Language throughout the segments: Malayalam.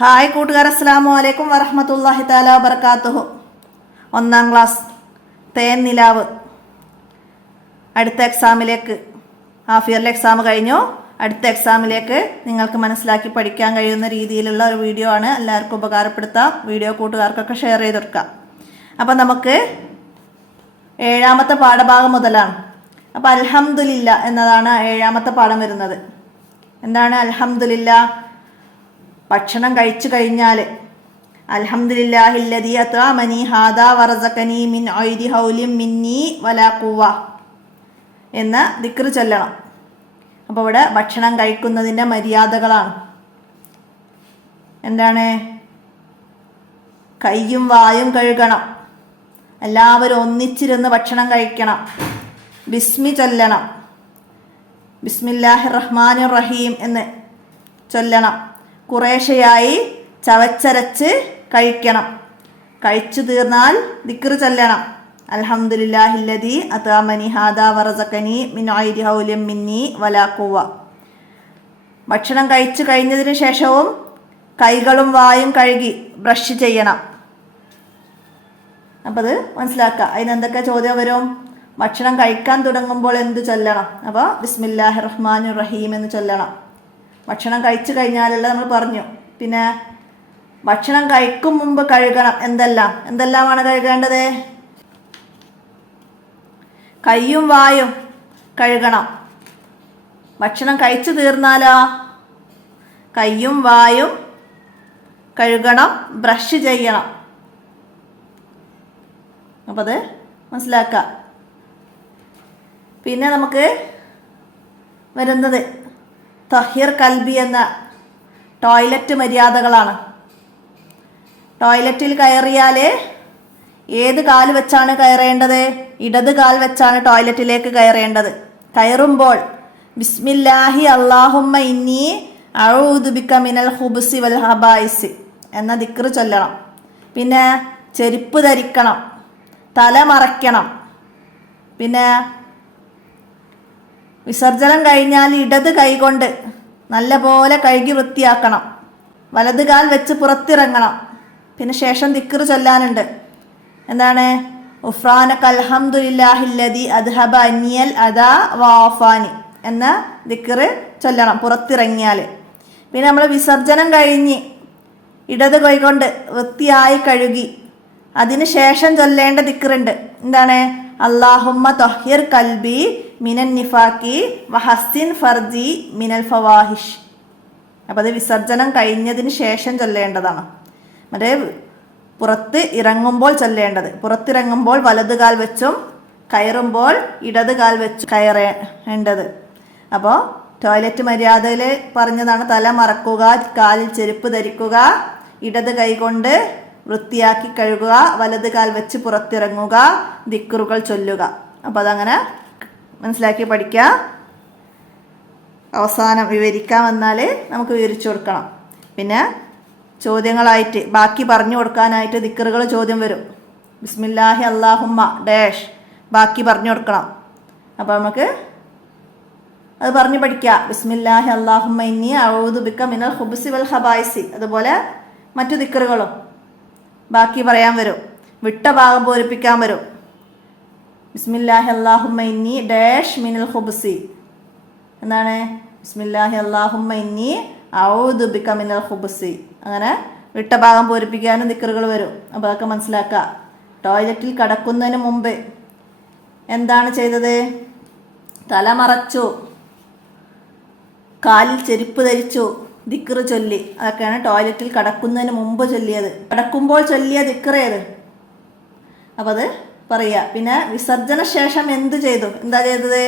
ഹായ് കൂട്ടുകാർ, അസ്സലാമു അലൈക്കും വറഹ്മത്തുള്ളാഹി തആല വബറകാതുഹു. 1ാം ക്ലാസ് തേൻ നിലാവ്. അടുത്ത എക്സാമിലേക്ക്, ഹാഫ് ഇയർലി എക്സാം കഴിഞ്ഞു. അടുത്ത എക്സാമിലേക്ക് നിങ്ങൾക്ക് മനസ്സിലാക്കി പഠിക്കാൻ കഴിയുന്ന രീതിയിലുള്ള ഒരു വീഡിയോ ആണ്. എല്ലാവർക്കും ഉപകാരപ്പെടുത്താം. വീഡിയോ കൂട്ടുകാർക്കൊക്കെ ഷെയർ ചെയ്ത് കൊടുക്കാം. അപ്പം നമുക്ക് 7ാമത്തെ പാഠഭാഗം മുതലാണ്. അപ്പം അൽഹംദുലില്ല എന്നതാണ് 7ാമത്തെ പാഠം വരുന്നത്. എന്താണ് അൽഹംദുലില്ല? ഭക്ഷണം കഴിച്ചു കഴിഞ്ഞാൽ അൽഹംദുലില്ലാഹില്ലദീ അത്അമനി ഹാദാ വറസഖനി മിൻ ഐരി ഹൗലിൻ മിന്നി വലാ ഖുവ്വ എന്ന ദിക്ർ ചൊല്ലണം. അപ്പോൾ ഇവിടെ ഭക്ഷണം കഴിക്കുന്നതിൻ്റെ മര്യാദകളാണ്. എന്താണ്? കൈയും വായും കഴുകണം. എല്ലാവരും ഒന്നിച്ചിരുന്ന് ഭക്ഷണം കഴിക്കണം. ബിസ്മി ചൊല്ലണം. ബിസ്മില്ലാഹിർ റഹ്മാനിർ റഹീം എന്ന് ചൊല്ലണം. കുറേശ്ശെയായി ചവച്ചരച്ച് കഴിക്കണം. കഴിച്ചു തീർന്നാൽ ദിക്ർ ചൊല്ലണം. അൽഹംദുലില്ലാഹില്ലദീ അത്അമനി ഹാദാ വറസഖനി മിൻ ഐരി ഹൗലിൻ മിന്നി വലാ ഖുവ്വ. ഭക്ഷണം കഴിച്ചു കഴിഞ്ഞതിന് ശേഷവും കൈകളും വായും കഴുകി ബ്രഷ് ചെയ്യണം. അപ്പോൾ അത് മനസ്സിലാക്കുക. അതിനെന്തൊക്കെ ചോദ്യം വരും? ഭക്ഷണം കഴിക്കാൻ തുടങ്ങുമ്പോൾ എന്ത് ചൊല്ലണം? അപ്പോൾ ബിസ്മില്ലാഹിർ റഹ്മാനിർ റഹീം എന്ന് ചൊല്ലണം. ഭക്ഷണം കഴിച്ചു കഴിഞ്ഞാലുള്ള നമ്മൾ പറഞ്ഞു. പിന്നെ ഭക്ഷണം കഴിക്കും മുമ്പ് കഴുകണം. എന്തെല്ലാമാണ് കഴുകേണ്ടത്? കൈയും വായും കഴുകണം. ഭക്ഷണം കഴിച്ചു തീർന്നാലോ കൈയും വായും കഴുകണം, ബ്രഷ് ചെയ്യണം. അപ്പം അത് മനസ്സിലാക്കുക. പിന്നെ നമുക്ക് വരുന്നത് തഹിർ കൽബി എന്ന ടോയ്ലറ്റ് മര്യാദകളാണ്. ടോയ്ലറ്റിൽ കയറിയാൽ ഏത് കാല് വെച്ചാണ് കയറേണ്ടത്? ഇടത് കാൽ വെച്ചാണ് ടോയ്ലറ്റിലേക്ക് കയറേണ്ടത്. കയറുമ്പോൾ ബിസ്മില്ലാഹി അല്ലാഹുമ്മ ഇന്നി അഊദു ബിക മിനൽ ഖുബ്സി വൽ ഹബായിസ് എന്ന ദിക്ർ ചൊല്ലണം. പിന്നെ ചെരുപ്പ് ധരിക്കണം, തല മറയ്ക്കണം. പിന്നെ വിസർജനം കഴിഞ്ഞാൽ ഇടത് കൈകൊണ്ട് നല്ലപോലെ കഴുകി വൃത്തിയാക്കണം. വലത് കാൽ വെച്ച് പുറത്തിറങ്ങണം. പിന്നെ ശേഷം ദിക്ർ ചൊല്ലാനുണ്ട്. എന്താണ്? ഉഫ്രാനക അൽഹംദുലില്ലാഹില്ലദീ അദ്ഹബ അന്നിയൽ അദാ വഅഫാനി എന്ന ദിക്ർ ചൊല്ലണം പുറത്തിറങ്ങിയാൽ. പിന്നെ നമ്മൾ വിസർജനം കഴിഞ്ഞ് ഇടത് കൈകൊണ്ട് വൃത്തിയായി കഴുകി അതിന് ശേഷം ചൊല്ലേണ്ട ദിക്റുണ്ട്. എന്താണ്? അല്ലാഹുമ്മ തഹിർ കൽബി മിനൻ നിഫാക്കി വഹസ്സിൻ ഫർജി മിനൽ ഫവാഹിഷ്. അപ്പോൾ അത് വിസർജനം കഴിഞ്ഞതിന് ശേഷം ചൊല്ലേണ്ടതാണ്. മറ്റേ പുറത്ത് ഇറങ്ങുമ്പോൾ ചൊല്ലേണ്ടത്. പുറത്തിറങ്ങുമ്പോൾ വലത് കാൽ വെച്ചും കയറുമ്പോൾ ഇടത് കാൽ വെച്ചും കയറേണ്ടത്. അപ്പോൾ ടോയ്ലറ്റ് മര്യാദയിൽ പറഞ്ഞതാണ് തല മറക്കുക, കാലിൽ ചെരുപ്പ് ധരിക്കുക, ഇടത് കൈ കൊണ്ട് വൃത്തിയാക്കി കഴുകുക, വലത് കാൽ വെച്ച് പുറത്തിറങ്ങുക, ദിക്റുകൾ ചൊല്ലുക. അപ്പോൾ അതങ്ങനെ മനസ്സിലാക്കി പഠിക്കുക. അവസാനം വിവരിക്കാൻ വന്നാൽ നമുക്ക് വിവരിച്ചു കൊടുക്കണം. പിന്നെ ചോദ്യങ്ങളായിട്ട് ബാക്കി പറഞ്ഞു കൊടുക്കാനായിട്ട് ദിക്റുകൾ ചോദ്യം വരും. ബിസ്മില്ലാഹി അല്ലാഹുമ്മ ഡാഷ് ബാക്കി പറഞ്ഞു കൊടുക്കണം. അപ്പോൾ നമുക്ക് അത് പറഞ്ഞു പഠിക്കുക. ബിസ്മില്ലാഹി അല്ലാഹുമ്മ ഇന്നി അഊദു ബിക മിനൽ ഖുബ്സി വൽ ഹബായിസി. അതുപോലെ മറ്റു ദിക്റുകളും ബാക്കി പറയാൻ വരും. വിട്ട ഭാഗം പൂരിപ്പിക്കാൻ വരും. ബിസ്മില്ലാഹി അല്ലാഹുമ്മ ഇന്നി ഡാഷ് മിനൽ ഖുബ്സി. എന്താണ്? ബിസ്മില്ലാഹി അല്ലാഹുമ്മ ഇന്നി അഊദു ബിക മിനൽ ഖുബ്സി. അങ്ങനെ വിട്ട ഭാഗം പൂരിപ്പിക്കാനും ദിക്റുകൾ വരും. അപ്പോൾ അതൊക്കെ മനസ്സിലാക്കുക. ടോയ്ലറ്റിൽ കടക്കുന്നതിന് മുമ്പ് എന്താണ് ചെയ്തത്? തല മറച്ചു, കാലിൽ ചെരുപ്പ് ധരിച്ചു, ദിക്ർ ചൊല്ലി. അതൊക്കെയാണ് ടോയ്ലറ്റിൽ കടക്കുന്നതിന് മുമ്പ് ചൊല്ലിയത്. കടക്കുമ്പോൾ ചൊല്ലിയ ദിക്ർ ഏത്? അപ്പോൾ അത് പറയുക. പിന്നെ വിസർജന ശേഷം എന്ത് ചെയ്തു? എന്താ ചെയ്തത്?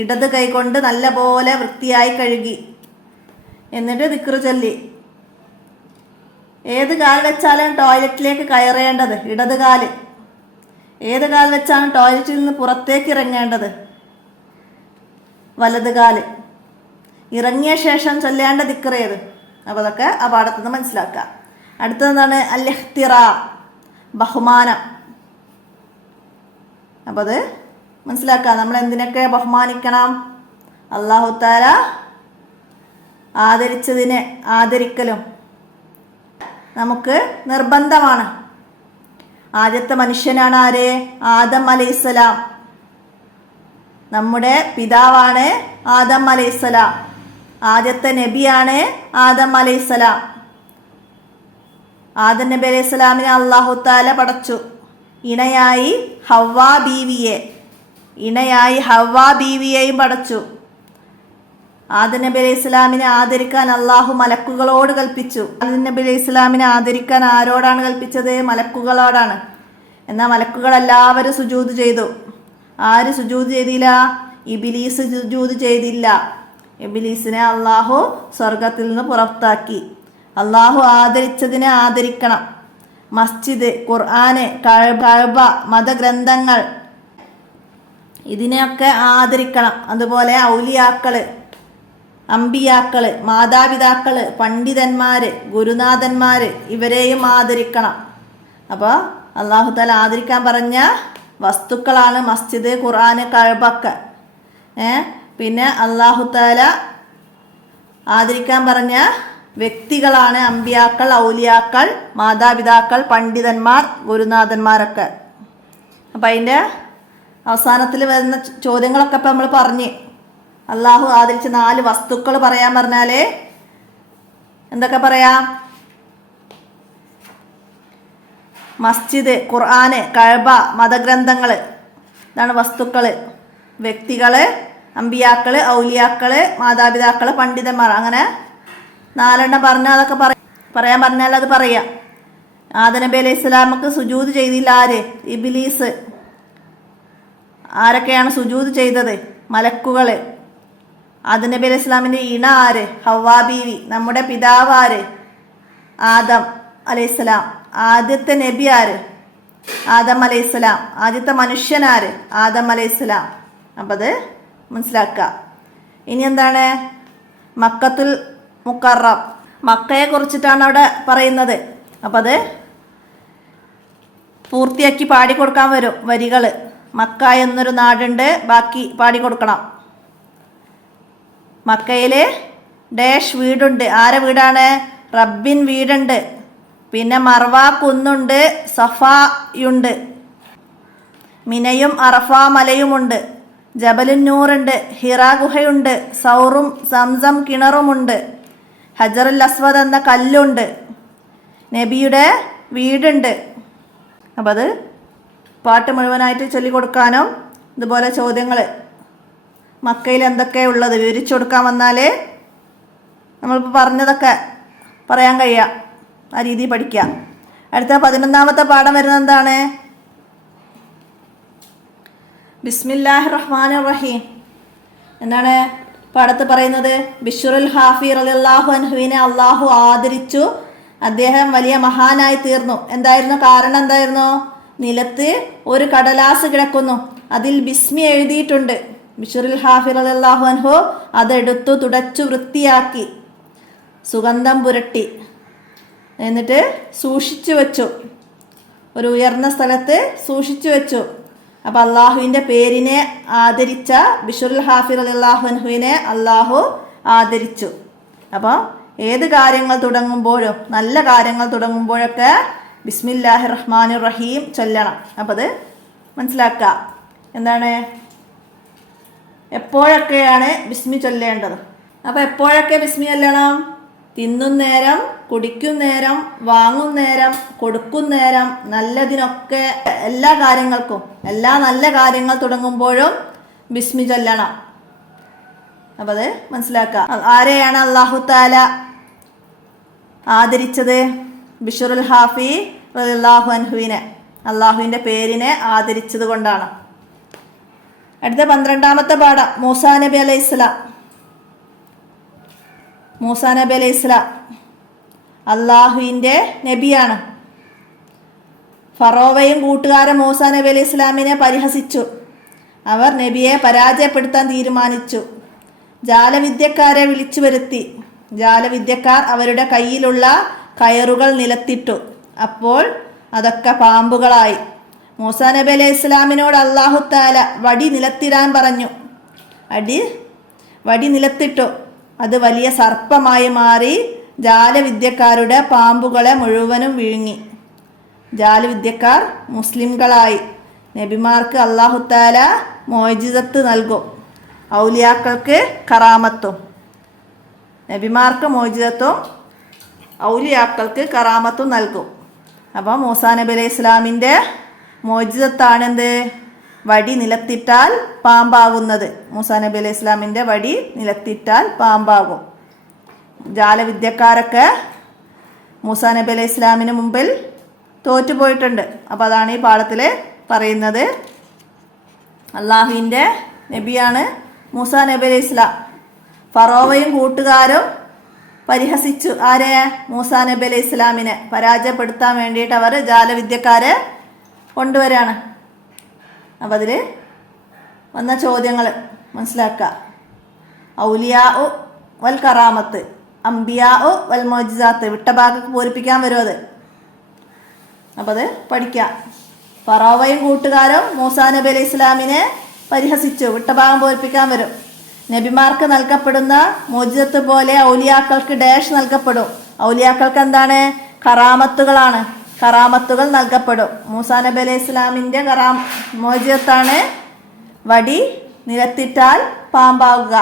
ഇടത് കൈ കൊണ്ട് നല്ലപോലെ വൃത്തിയായി കഴുകി എന്നിട്ട് ദിക്ർ ചൊല്ലി. ഏത് കാൽ വെച്ചാലും ടോയ്ലറ്റിലേക്ക് കയറേണ്ടത്? ഇടത് കാല്. ഏത് കാൽ വെച്ചാണ് ടോയ്ലറ്റിൽ നിന്ന് പുറത്തേക്ക് ഇറങ്ങേണ്ടത്? വലത് കാല്. ഇറങ്ങിയ ശേഷം ചൊല്ലേണ്ട ദിക്ർ ഏത്? അപ്പോൾ അതൊക്കെ ആ പാഠത്തിൽ നിന്ന് മനസ്സിലാക്കുക. അടുത്തതെന്താണ്? അൽ-ഇഹ്തിറാ ബഹുമാനം. അപ്പോൾ അത് മനസ്സിലാക്കുക. നമ്മൾ എന്തിനൊക്കെ ബഹുമാനിക്കണം? അല്ലാഹു തആല ആദരിച്ചതിനെ ആദരിക്കലും നമുക്ക് നിർബന്ധമാണ്. ആദ്യത്തെ മനുഷ്യനാണ് ആര്? ആദം അലൈഹിസ്സലാം. നമ്മുടെ പിതാവാണ് ആദം അലൈഹിസ്സലാം. ആദ്യത്തെ നബിയാണ് ആദം അലൈഹിസ്സലാം. ആദം നബി അലൈഹിസ്സലാമിനെ അല്ലാഹു തആല പടച്ചു. ഇണയായി ഹവ്വാ ബീവിയെയും പടച്ചു. ആദം നബി അലൈഹി സ്വലാമിനെ ആദരിക്കാൻ അള്ളാഹു മലക്കുകളോട് കൽപ്പിച്ചു. ആദം നബി അലൈഹി സ്വലാമിനെ ആദരിക്കാൻ ആരോടാണ് കൽപ്പിച്ചത്? മലക്കുകളോടാണ്. എന്നാൽ മലക്കുകൾ എല്ലാവരും സുജൂദ് ചെയ്തു. ആര് സുജൂദ് ചെയ്തില്ല? ഇബ്ലീസ് സുജൂദ് ചെയ്തില്ല. ഇബ്ലീസിനെ അള്ളാഹു സ്വർഗത്തിൽ നിന്ന് പുറത്താക്കി. അള്ളാഹു ആദരിച്ചതിനെ ആദരിക്കണം. മസ്ജിദ്, ഖുർആന്, കഅബ, മതഗ്രന്ഥങ്ങൾ ഇതിനെയൊക്കെ ആദരിക്കണം. അതുപോലെ ഔലിയാക്കള്, അമ്പിയാക്കള്, മാതാപിതാക്കള്, പണ്ഡിതന്മാര്, ഗുരുനാഥന്മാര് ഇവരെയും ആദരിക്കണം. അപ്പോൾ അല്ലാഹു തആല ആദരിക്കാൻ പറഞ്ഞ വസ്തുക്കളാണ് മസ്ജിദ്, ഖുർആന്, കഅബൊക്കെ. പിന്നെ അല്ലാഹു തആല ആദരിക്കാൻ പറഞ്ഞ വ്യക്തികളാണ് അമ്പിയാക്കൾ, ഔലിയാക്കൾ, മാതാപിതാക്കൾ, പണ്ഡിതന്മാർ, ഗുരുനാഥന്മാരൊക്കെ. അപ്പം അതിൻ്റെ അവസാനത്തിൽ വരുന്ന ചോദ്യങ്ങളൊക്കെ ഇപ്പം നമ്മൾ പറഞ്ഞ്. അള്ളാഹു ആദരിച്ച 4 വസ്തുക്കൾ പറയാൻ പറഞ്ഞാൽ എന്തൊക്കെ പറയാം? മസ്ജിദ്, ഖുർആന്, കഅബ, മതഗ്രന്ഥങ്ങൾ ഇതാണ് വസ്തുക്കൾ. വ്യക്തികൾ അമ്പിയാക്കൾ, ഔലിയാക്കൾ, മാതാപിതാക്കൾ, പണ്ഡിതന്മാർ, അങ്ങനെ 4 പറഞ്ഞാൽ അതൊക്കെ പറയാൻ പറഞ്ഞാൽ അത് പറയാം. ആദം നബി അലൈഹി സ്വലാമക്ക് സുജൂദ് ചെയ്തില്ല ആര്? ഇബ്ലീസ്. ആരൊക്കെയാണ് സുജൂദ് ചെയ്തത്? മലക്കുകൾ. ആദം നബി അലൈഹി സ്വലാമിൻ്റെ ഇണ ആര്? ഹവ്വാ ബീവി. നമ്മുടെ പിതാവ് ആര്? ആദം അലൈഹിസ്സലാം. ആദ്യത്തെ നബി ആര്? ആദം അലൈഹിസ്സലാം. ആദ്യത്തെ മനുഷ്യനാര്? ആദം അലൈഹിസ്സലാം. അപ്പം അത് മനസ്സിലാക്കുക. ഇനി എന്താണ്? മക്കത്തുൽ മുക്കറം, മക്കയെ കുറിച്ചിട്ടാണ് അവിടെ പറയുന്നത്. അപ്പം അത് പൂർത്തിയാക്കി പാടിക്കൊടുക്കാൻ വരും വരികൾ. മക്ക എന്നൊരു നാടുണ്ട്, ബാക്കി പാടിക്കൊടുക്കണം. മക്കയിൽ ഡാഷ് വീടുണ്ട്. ആരെ വീടാണ്? റബ്ബിൻ വീടുണ്ട്. പിന്നെ മർവ കുന്നുണ്ട്, സഫായുണ്ട്, മിനയും അറഫ മലയുമുണ്ട്, ജബലുന്നൂറുണ്ട്, ഹിറ ഗുഹയുണ്ട്, സൗറും സംസം കിണറുമുണ്ട്, ഹജറുൽ അസ്വദ് എന്ന കല്ലുണ്ട്, നബിയുടെ വീടുണ്ട്. അപ്പം അത് പാട്ട് മുഴുവനായിട്ട് ചൊല്ലിക്കൊടുക്കാനും ഇതുപോലെ ചോദ്യങ്ങൾ മക്കയിൽ എന്തൊക്കെയാണ് ഉള്ളത് വിവരിച്ചു കൊടുക്കാൻ വന്നാൽ നമ്മളിപ്പോൾ പറഞ്ഞതൊക്കെ പറയാൻ കഴിയുക. ആ രീതിയിൽ പഠിക്കുക. അടുത്ത 11ാമത്തെ പാഠം വരുന്നത് എന്താണ്? ബിസ്മില്ലാഹിർ റഹ്മാനിർ റഹീം. എന്താണ് പാഠത്ത് പറയുന്നത്? ബിശ്റുൽ ഹാഫി റളിയല്ലാഹു അൻഹുവിനെ അള്ളാഹു ആദരിച്ചു. അദ്ദേഹം വലിയ മഹാനായി തീർന്നു. എന്തായിരുന്നു കാരണം? എന്തായിരുന്നു? നിലത്ത് ഒരു കടലാസ് കിടക്കുന്നു, അതിൽ ബിസ്മി എഴുതിയിട്ടുണ്ട്. ബിശ്റുൽ ഹാഫി റളിയല്ലാഹു അൻഹു അതെടുത്തു തുടച്ചു വൃത്തിയാക്കി സുഗന്ധം പുരട്ടി എന്നിട്ട് സൂക്ഷിച്ചു വെച്ചു. ഒരു ഉയർന്ന സ്ഥലത്ത് സൂക്ഷിച്ചു വെച്ചു. അപ്പം അള്ളാഹുവിൻ്റെ പേരിനെ ആദരിച്ച ബിശ്റുൽ ഹാഫി റളിയല്ലാഹു അൻഹുവിനെ അള്ളാഹു ആദരിച്ചു. അപ്പോൾ ഏത് കാര്യങ്ങൾ തുടങ്ങുമ്പോഴും, നല്ല കാര്യങ്ങൾ തുടങ്ങുമ്പോഴൊക്കെ ബിസ്മില്ലാഹിർ റഹ്മാനിർ റഹീം ചൊല്ലണം. അപ്പം അത് മനസ്സിലാക്കുക. എന്താണ്? എപ്പോഴൊക്കെയാണ് ബിസ്മി ചൊല്ലേണ്ടത്? അപ്പം എപ്പോഴൊക്കെ ബിസ്മി ചൊല്ലണം? തിന്നും നേരം, കുടിക്കും നേരം, വാങ്ങും നേരം, കൊടുക്കും നേരം, നല്ലതിനൊക്കെ, എല്ലാ കാര്യങ്ങൾക്കും, എല്ലാ നല്ല കാര്യങ്ങൾ തുടങ്ങുമ്പോഴും ബിസ്മി ചൊല്ലണം. അപ്പം അത് മനസ്സിലാക്കുക. ആരെയാണ് അല്ലാഹു തആല ആദരിച്ചത്? ബിശ്റുൽ ഹാഫി റളിയല്ലാഹു അൻഹുവിനെ, അള്ളാഹുവിൻ്റെ പേരിനെ ആദരിച്ചത് കൊണ്ടാണ്. അടുത്ത 12ാമത്തെ പാഠം മൂസാ നബി അലൈഹിസ്സലാം. മൂസാ നബി അലൈഹിസ്സലാം അള്ളാഹുവിൻ്റെ നബിയാണ്. ഫറോവയും കൂട്ടുകാരൻ മൂസാ നബി അലൈഹി സ്വലാമിനെ പരിഹസിച്ചു. അവർ നബിയെ പരാജയപ്പെടുത്താൻ തീരുമാനിച്ചു. ജാലവിദ്യക്കാരെ വിളിച്ചു വരുത്തി. ജാലവിദ്യക്കാർ അവരുടെ കയ്യിലുള്ള കയറുകൾ നിലത്തിട്ടു. അപ്പോൾ അതൊക്കെ പാമ്പുകളായി. മൂസാ നബി അലൈഹി സ്വലാമിനോട് അല്ലാഹു തആല വടി നിലത്തിടാൻ പറഞ്ഞു. വടി നിലത്തിട്ടു. അത് വലിയ സർപ്പമായി മാറി ജാലവിദ്യക്കാരുടെ പാമ്പുകളെ മുഴുവനും വിഴുങ്ങി. ജാലവിദ്യക്കാർ മുസ്ലിംകളായി. നബിമാർക്ക് അല്ലാഹുത്താല മോജിസത്ത് നൽകും, ഔലിയാക്കൾക്ക് കറാമത്തും. നബിമാർക്ക് മോജിസത്തും ഔലിയാക്കൾക്ക് കറാമത്തും നൽകും. അപ്പോൾ മൂസാ നബി അലൈഹി ഇസ്ലാമിൻ്റെ മോജിസത്താണെന്ത്? വടി നിലത്തിട്ടാൽ പാമ്പാകുന്നത്. മൂസാ നബി അലൈഹി ഇസ്ലാമിൻ്റെ വടി നിലത്തിട്ടാൽ പാമ്പാകും. ജാലവിദ്യക്കാരൊക്കെ മൂസാ നബി അലൈഹി ഇസ്ലാമിന് മുമ്പിൽ തോറ്റുപോയിട്ടുണ്ട്. അപ്പോൾ അതാണ് ഈ പാഠത്തിൽ പറയുന്നത്. അള്ളാഹുവിൻ്റെ നബിയാണ് മൂസാ നബി അലൈഹി ഇസ്ലാം. ഫറോവയും കൂട്ടുകാരും പരിഹസിച്ചു ആരെ? മൂസാ നബി അലൈഹി ഇസ്ലാമിനെ പരാജയപ്പെടുത്താൻ വേണ്ടിയിട്ട് അവർ ജാലവിദ്യക്കാരെ കൊണ്ടുവരാണ്. അപ്പം അതിൽ വന്ന ചോദ്യങ്ങൾ മനസ്സിലാക്കുക. ഔലിയാ വൽ കറാമത്ത്, അംബിയാ വൽ മോജിസാത്ത്. വിട്ട ഭാഗത്ത് പൂരിപ്പിക്കാൻ വരും അത്. അപ്പം അത് പഠിക്കാം. ഫറോവയും കൂട്ടുകാരും മൂസാ നബി അലൈഹി ഇസ്ലാമിനെ പരിഹസിച്ചു. വിട്ട ഭാഗം പൂരിപ്പിക്കാൻ വരും. നബിമാർക്ക് നൽകപ്പെടുന്ന മോജിസത്ത് പോലെ ഔലിയാക്കൾക്ക് ഡാഷ് നൽകപ്പെടും. ഔലിയാക്കൾക്ക് എന്താണ്? കറാമത്തുകളാണ്. കറാമത്തുകൾ നൽകപ്പെടും. മൂസാ നബി അലൈഹി ഇസ്ലാമിൻ്റെ മോജിസത്താണ് വടി നിലത്തിട്ടാൽ പാമ്പാവുക.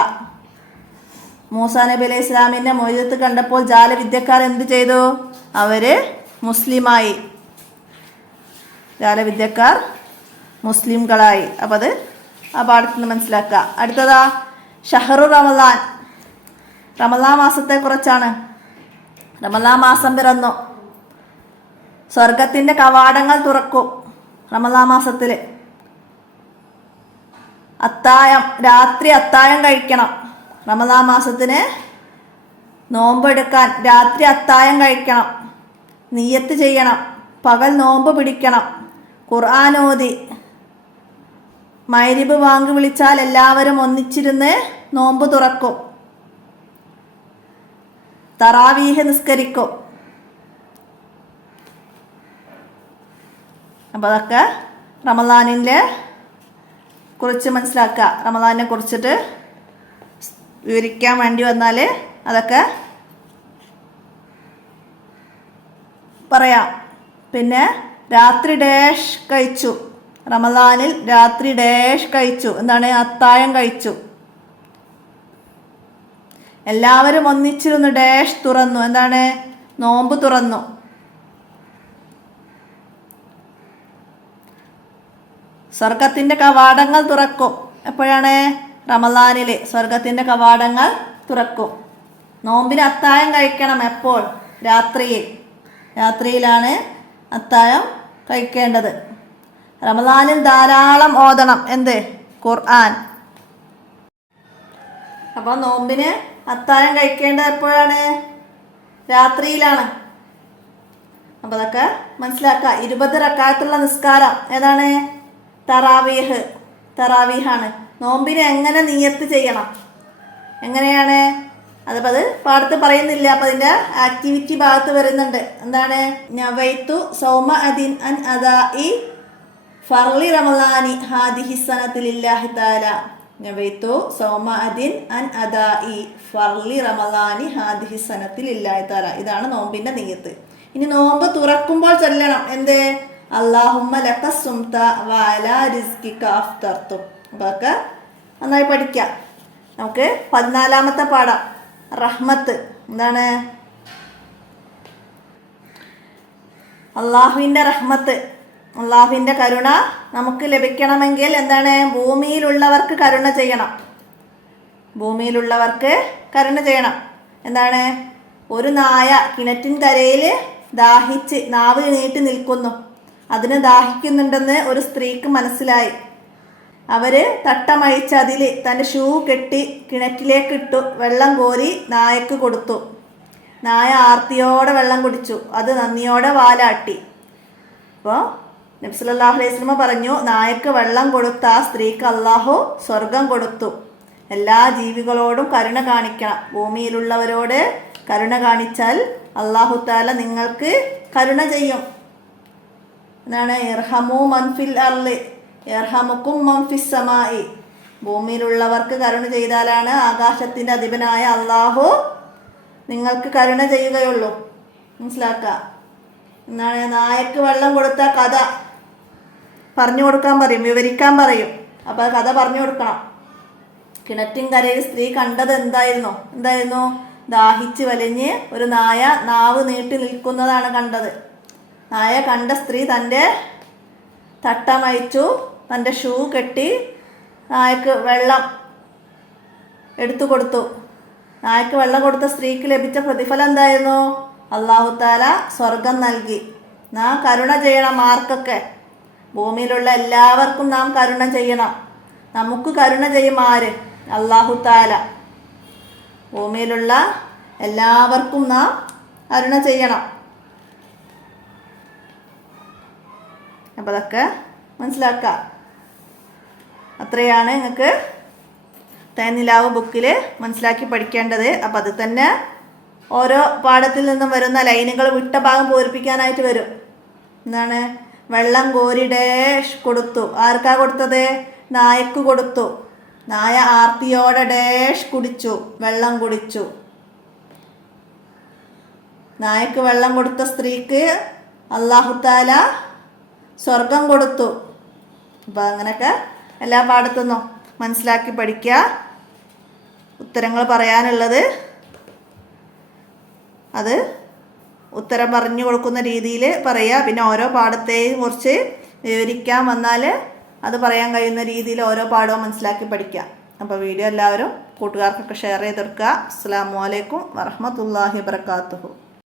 മൂസാ നബി അലൈഹി ഇസ്ലാമിൻ്റെ മോജിസത്ത് കണ്ടപ്പോൾ ജാലവിദ്യക്കാർ എന്ത് ചെയ്തു? അവർ മുസ്ലിമായി. ജാലവിദ്യക്കാർ മുസ്ലിംകളായി. അപ്പം അത് ആ പാഠത്തിൽ നിന്ന് മനസ്സിലാക്കുക. അടുത്തതാ ഷഹറു റമദാൻ. റമദാൻ മാസത്തെക്കുറിച്ചാണ്. റമദാൻ മാസം പിറന്നു. സ്വർഗത്തിൻ്റെ കവാടങ്ങൾ തുറക്കും റമദാൻ മാസത്തിൽ. അത്തായം, രാത്രി അത്തായം കഴിക്കണം. റമദാൻ മാസത്തിന് നോമ്പെടുക്കാൻ രാത്രി അത്തായം കഴിക്കണം. നിയ്യത്ത് ചെയ്യണം. പകൽ നോമ്പ് പിടിക്കണം. ഖുർആൻ ഓതി മഗ്‌രിബ് വാങ്ക് വിളിച്ചാൽ എല്ലാവരും ഒന്നിച്ചിരുന്ന് നോമ്പ് തുറക്കും. തറാവീഹ് നിസ്കരിക്കും. അപ്പോൾ അതൊക്കെ റമദാനിനെ കുറിച്ച് മനസ്സിലാക്കുക. റമദാനിനെ കുറിച്ചിട്ട് വിവരിക്കാൻ വേണ്ടി വന്നാൽ അതൊക്കെ പറയാം. പിന്നെ രാത്രി ഡാഷ് കഴിച്ചു. റമദാനിൽ രാത്രി ഡാഷ് കഴിച്ചു. എന്താണ്? അത്താഴം കഴിച്ചു. എല്ലാവരും ഒന്നിച്ചിരുന്ന് ഡാഷ് തുറന്നു. എന്താണ്? നോമ്പ് തുറന്നു. സ്വർഗത്തിൻ്റെ കവാടങ്ങൾ തുറക്കും. എപ്പോഴാണ്? റമദാനിൽ സ്വർഗത്തിൻ്റെ കവാടങ്ങൾ തുറക്കും. നോമ്പിന് അത്താഴം കഴിക്കണം. എപ്പോൾ? രാത്രിയിൽ. രാത്രിയിലാണ് അത്താഴം കഴിക്കേണ്ടത്. റമദാനിൽ ധാരാളം ഓതണം. എന്ത്? ഖുർആൻ. അപ്പോൾ നോമ്പിന് അത്താഴം കഴിക്കേണ്ടത് എപ്പോഴാണ്? രാത്രിയിലാണ്. അപ്പോൾ അതൊക്കെ മനസ്സിലാക്കുക. 20 റക്അത്തുള്ള നിസ്കാരം ഏതാണ്? തറാവീഹ്. തറാവീഹാണ്. നോമ്പിന് എങ്ങനെ നിയ്യത്ത് ചെയ്യണം? എങ്ങനെയാണ്? അതിപ്പോൾ അത് പാടത്ത് പറയുന്നില്ല. അപ്പോൾ അതിൻ്റെ ആക്ടിവിറ്റി ഭാഗത്ത് വരുന്നുണ്ട്. എന്താണ്? നവൈത്തു സൗമ അദിൻ അൻ അദാഇ ഫർളി റമദാനി ഹാദിഹി സനത്തി ലില്ലാഹി തആല. നവൈത്തു സൗമ അദിൻ അൻ അദാഇ ഫർളി റമദാനി ഹാദിഹി സനത്തി ലില്ലാഹി തആല. ഇതാണ് നോമ്പിൻ്റെ നിയ്യത്ത്. ഇനി നോമ്പ് തുറക്കുമ്പോൾ ചൊല്ലണം. എന്ത്? അല്ലാഹുമ്മ ലക സുംത വഅലാ റിസ്കിക അഫ്തർതു. അതൊക്കെ നന്നായി പഠിക്കാം. നമുക്ക് 14ാമത്തെ പാഠം റഹ്മത്ത്. എന്താണ്? അള്ളാഹുവിൻ്റെ റഹ്മത്ത്, അള്ളാഹുവിൻ്റെ കരുണ നമുക്ക് ലഭിക്കണമെങ്കിൽ എന്താണ്? ഭൂമിയിലുള്ളവർക്ക് കരുണ ചെയ്യണം. ഭൂമിയിലുള്ളവർക്ക് കരുണ ചെയ്യണം. എന്താണ്? ഒരു നായ കിണറ്റിൻ കരയിൽ ദാഹിച്ച് നാവ് നീട്ടി നിൽക്കുന്നു. അതിന് ദാഹിക്കുന്നുണ്ടെന്ന് ഒരു സ്ത്രീക്ക് മനസ്സിലായി. അവർ തട്ടമഴിച്ച് അതിൽ തൻ്റെ ഷൂ കെട്ടി കിണറ്റിലേക്ക് ഇട്ടു. വെള്ളം കോരി നായക്ക് കൊടുത്തു. നായ ആർത്തിയോടെ വെള്ളം കുടിച്ചു. അത് നന്ദിയോടെ വാലാട്ടി. അപ്പോൾ നബി സല്ലല്ലാഹു അലൈഹി വസല്ലം പറഞ്ഞു, നായക്ക് വെള്ളം കൊടുത്ത ആ സ്ത്രീക്ക് അള്ളാഹു സ്വർഗം കൊടുത്തു. എല്ലാ ജീവികളോടും കരുണ കാണിക്കണം. ഭൂമിയിലുള്ളവരോട് കരുണ കാണിച്ചാൽ അള്ളാഹു തആല നിങ്ങൾക്ക് കരുണ ചെയ്യും. എന്നാണ്? ഇർഹമു മൻഫിൽ അർളി യർഹമുക്കും മൻ ഫിസ് സമായി. ഭൂമിയിലുള്ളവർക്ക് കരുണ ചെയ്താലാണ് ആകാശത്തിൻ്റെ അധിപനായ അള്ളാഹു നിങ്ങൾക്ക് കരുണ ചെയ്യുകയുള്ളൂ. മനസ്സിലാക്കുക. എന്താണ്, നായക്ക് വെള്ളം കൊടുത്ത കഥ പറഞ്ഞു കൊടുക്കാൻ പറയും, വിവരിക്കാൻ പറയും. അപ്പോൾ ആ കഥ പറഞ്ഞു കൊടുക്കണം. കിണറ്റിൻകരയിൽ സ്ത്രീ കണ്ടത് എന്തായിരുന്നു? ദാഹിച്ച് വലഞ്ഞ് ഒരു നായ നാവ് നീട്ടി നിൽക്കുന്നതാണ് കണ്ടത്. നായ കണ്ട സ്ത്രീ തൻ്റെ തട്ടമയച്ചു, തൻ്റെ ഷൂ കെട്ടി നായക്ക് വെള്ളം എടുത്തു കൊടുത്തു. നായക്ക് വെള്ളം കൊടുത്ത സ്ത്രീക്ക് ലഭിച്ച പ്രതിഫലം എന്തായിരുന്നു? അല്ലാഹു തആല സ്വർഗം നൽകി. നാം കരുണ ചെയ്യണം. ആർക്കൊക്കെ? ഭൂമിയിലുള്ള എല്ലാവർക്കും നാം കരുണ ചെയ്യണം. നമുക്ക് കരുണ ചെയ്യും ആര്? അല്ലാഹു തആല. ഭൂമിയിലുള്ള എല്ലാവർക്കും നാം കരുണ ചെയ്യണം. അപ്പോൾ അതൊക്കെ മനസ്സിലാക്കുക. അത്രയാണ് നിങ്ങൾക്ക് തേനിലാവ് ബുക്കിൽ മനസ്സിലാക്കി പഠിക്കേണ്ടത്. അപ്പം അത് തന്നെ ഓരോ പാഠത്തിൽ നിന്നും വരുന്ന ലൈനുകൾ വിട്ട ഭാഗം പൂരിപ്പിക്കാനായിട്ട് വരും. എന്താണ്? വെള്ളം കോരി ഡേഷ് കൊടുത്തു. ആർക്കാ കൊടുത്തത്? നായക്ക് കൊടുത്തു. നായ ആർത്തിയോടെ ഡേഷ് കുടിച്ചു, വെള്ളം കുടിച്ചു. നായക്ക് വെള്ളം കൊടുത്ത സ്ത്രീക്ക് അല്ലാഹു തആല സ്വർഗം കൊടുത്തു. അപ്പം അങ്ങനെയൊക്കെ എല്ലാ പാഠത്തുനിന്നും മനസ്സിലാക്കി പഠിക്കുക. ഉത്തരങ്ങൾ പറയാനുള്ളത് അത് ഉത്തരം പറഞ്ഞു കൊടുക്കുന്ന രീതിയിൽ പറയുക. പിന്നെ ഓരോ പാഠത്തെയും കുറിച്ച് വിവരിക്കാൻ വന്നാൽ അത് പറയാൻ കഴിയുന്ന രീതിയിൽ ഓരോ പാഠവും മനസ്സിലാക്കി പഠിക്കുക. അപ്പോൾ വീഡിയോ എല്ലാവരും കൂട്ടുകാർക്കൊക്കെ ഷെയർ ചെയ്തെടുക്കുക. അസ്സലാമു അലൈക്കും വറഹ്മത്തുള്ളാഹി വബറകാതുഹു.